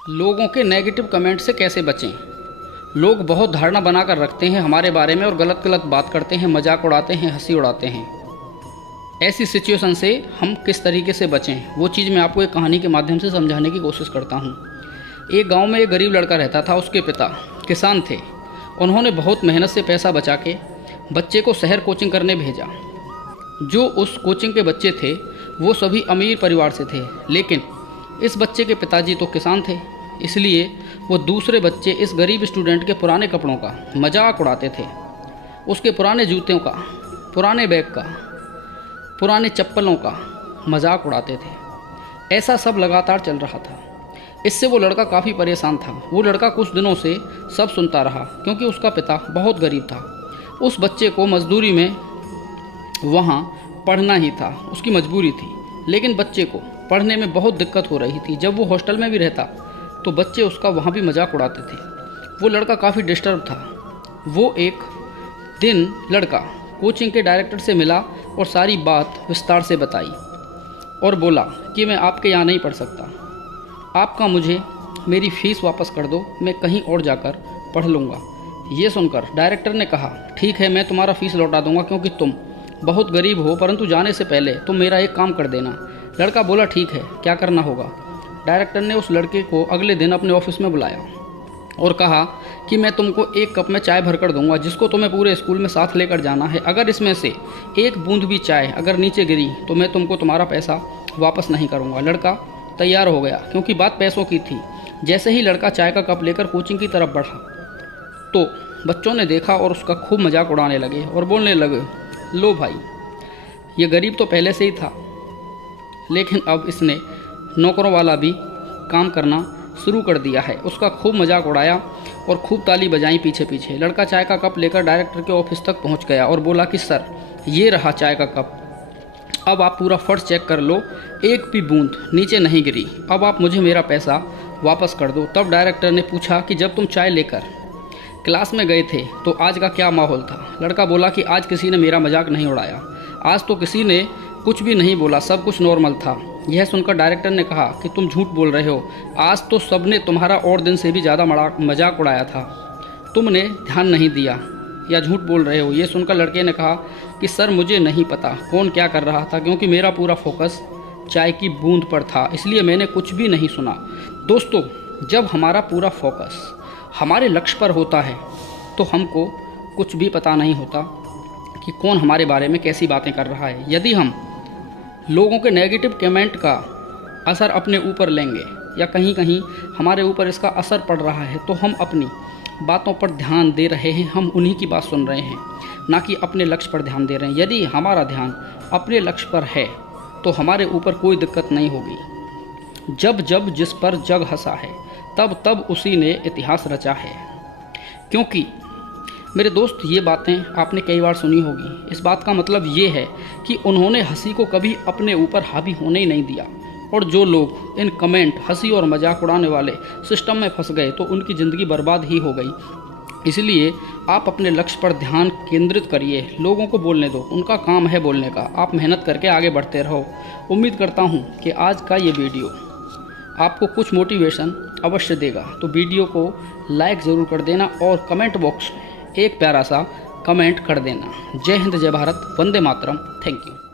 लोगों के negative comment से कैसे बचें। लोग बहुत धारणा बनाकर रखते हैं हमारे बारे में और गलत गलत बात करते हैं, मजाक उड़ाते हैं, हंसी उड़ाते हैं। ऐसी सिचुएशन से हम किस तरीके से बचें, वो चीज़ मैं आपको एक कहानी के माध्यम से समझाने की कोशिश करता हूँ। एक गांव में एक गरीब लड़का रहता था। उसके पिता किसान थे। उन्होंने बहुत मेहनत से पैसा बचा के बच्चे को शहर कोचिंग करने भेजा। जो उस कोचिंग के बच्चे थे वो सभी अमीर परिवार से थे, लेकिन इस बच्चे के पिताजी तो किसान थे, इसलिए वो दूसरे बच्चे इस गरीब स्टूडेंट के पुराने कपड़ों का मजाक उड़ाते थे। उसके पुराने जूतों का, पुराने बैग का, पुराने चप्पलों का मजाक उड़ाते थे। ऐसा सब लगातार चल रहा था। इससे वो लड़का काफ़ी परेशान था। वो लड़का कुछ दिनों से सब सुनता रहा, क्योंकि उसका पिता बहुत गरीब था। उस बच्चे को मजदूरी में वहाँ पढ़ना ही था, उसकी मजबूरी थी, लेकिन बच्चे को पढ़ने में बहुत दिक्कत हो रही थी। जब वो हॉस्टल में भी रहता तो बच्चे उसका वहाँ भी मजाक उड़ाते थे। वो लड़का काफ़ी डिस्टर्ब था। वो एक दिन लड़का कोचिंग के डायरेक्टर से मिला और सारी बात विस्तार से बताई और बोला कि मैं आपके यहाँ नहीं पढ़ सकता, आपका मुझे मेरी फ़ीस वापस कर दो, मैं कहीं और जाकर पढ़ लूँगा। ये सुनकर डायरेक्टर ने कहा, ठीक है, मैं तुम्हारा फ़ीस लौटा दूँगा, क्योंकि तुम बहुत गरीब हो, परंतु जाने से पहले तुम मेरा एक काम कर देना। लड़का बोला, ठीक है, क्या करना होगा। डायरेक्टर ने उस लड़के को अगले दिन अपने ऑफिस में बुलाया और कहा कि मैं तुमको एक कप में चाय भर कर दूंगा, जिसको तुम्हें पूरे स्कूल में साथ लेकर जाना है। अगर इसमें से एक बूंद भी चाय अगर नीचे गिरी तो मैं तुमको तुम्हारा पैसा वापस नहीं करूंगा। लड़का तैयार हो गया, क्योंकि बात पैसों की थी। जैसे ही लड़का चाय का कप लेकर कोचिंग की तरफ बढ़ा तो बच्चों ने देखा और उसका खूब मजाक उड़ाने लगे और बोलने लगे, लो भाई, ये गरीब तो पहले से ही था, लेकिन अब इसने नौकरों वाला भी काम करना शुरू कर दिया है। उसका खूब मजाक उड़ाया और खूब ताली बजाई पीछे पीछे। लड़का चाय का कप लेकर डायरेक्टर के ऑफिस तक पहुंच गया और बोला कि सर, ये रहा चाय का कप, अब आप पूरा फर्श चेक कर लो, एक भी बूंद नीचे नहीं गिरी, अब आप मुझे मेरा पैसा वापस कर दो। तब डायरेक्टर ने पूछा कि जब तुम चाय लेकर क्लास में गए थे तो आज का क्या माहौल था। लड़का बोला कि आज किसी ने मेरा मजाक नहीं उड़ाया, आज तो किसी ने कुछ भी नहीं बोला, सब कुछ नॉर्मल था। यह सुनकर डायरेक्टर ने कहा कि तुम झूठ बोल रहे हो, आज तो सबने तुम्हारा और दिन से भी ज़्यादा मजाक उड़ाया था, तुमने ध्यान नहीं दिया या झूठ बोल रहे हो। यह सुनकर लड़के ने कहा कि सर, मुझे नहीं पता कौन क्या कर रहा था, क्योंकि मेरा पूरा फोकस चाय की बूंद पर था, इसलिए मैंने कुछ भी नहीं सुना। दोस्तों, जब हमारा पूरा फोकस हमारे लक्ष्य पर होता है तो हमको कुछ भी पता नहीं होता कि कौन हमारे बारे में कैसी बातें कर रहा है। यदि हम लोगों के नेगेटिव कमेंट का असर अपने ऊपर लेंगे या कहीं कहीं हमारे ऊपर इसका असर पड़ रहा है, तो हम अपनी बातों पर ध्यान दे रहे हैं, हम उन्हीं की बात सुन रहे हैं, ना कि अपने लक्ष्य पर ध्यान दे रहे हैं। यदि हमारा ध्यान अपने लक्ष्य पर है तो हमारे ऊपर कोई दिक्कत नहीं होगी। जब जब जिस पर जग हंसा है, तब तब उसी ने इतिहास रचा है। क्योंकि मेरे दोस्त, ये बातें आपने कई बार सुनी होगी। इस बात का मतलब ये है कि उन्होंने हंसी को कभी अपने ऊपर हावी होने ही नहीं दिया, और जो लोग इन कमेंट, हंसी और मजाक उड़ाने वाले सिस्टम में फंस गए तो उनकी ज़िंदगी बर्बाद ही हो गई। इसलिए आप अपने लक्ष्य पर ध्यान केंद्रित करिए, लोगों को बोलने दो, उनका काम है बोलने का, आप मेहनत करके आगे बढ़ते रहो। उम्मीद करता हूँ कि आज का ये वीडियो आपको कुछ मोटिवेशन अवश्य देगा। तो वीडियो को लाइक ज़रूर कर देना और कमेंट बॉक्स में एक प्यारा सा कमेंट कर देना। जय हिंद, जय भारत, वंदे मातरम। Thank you.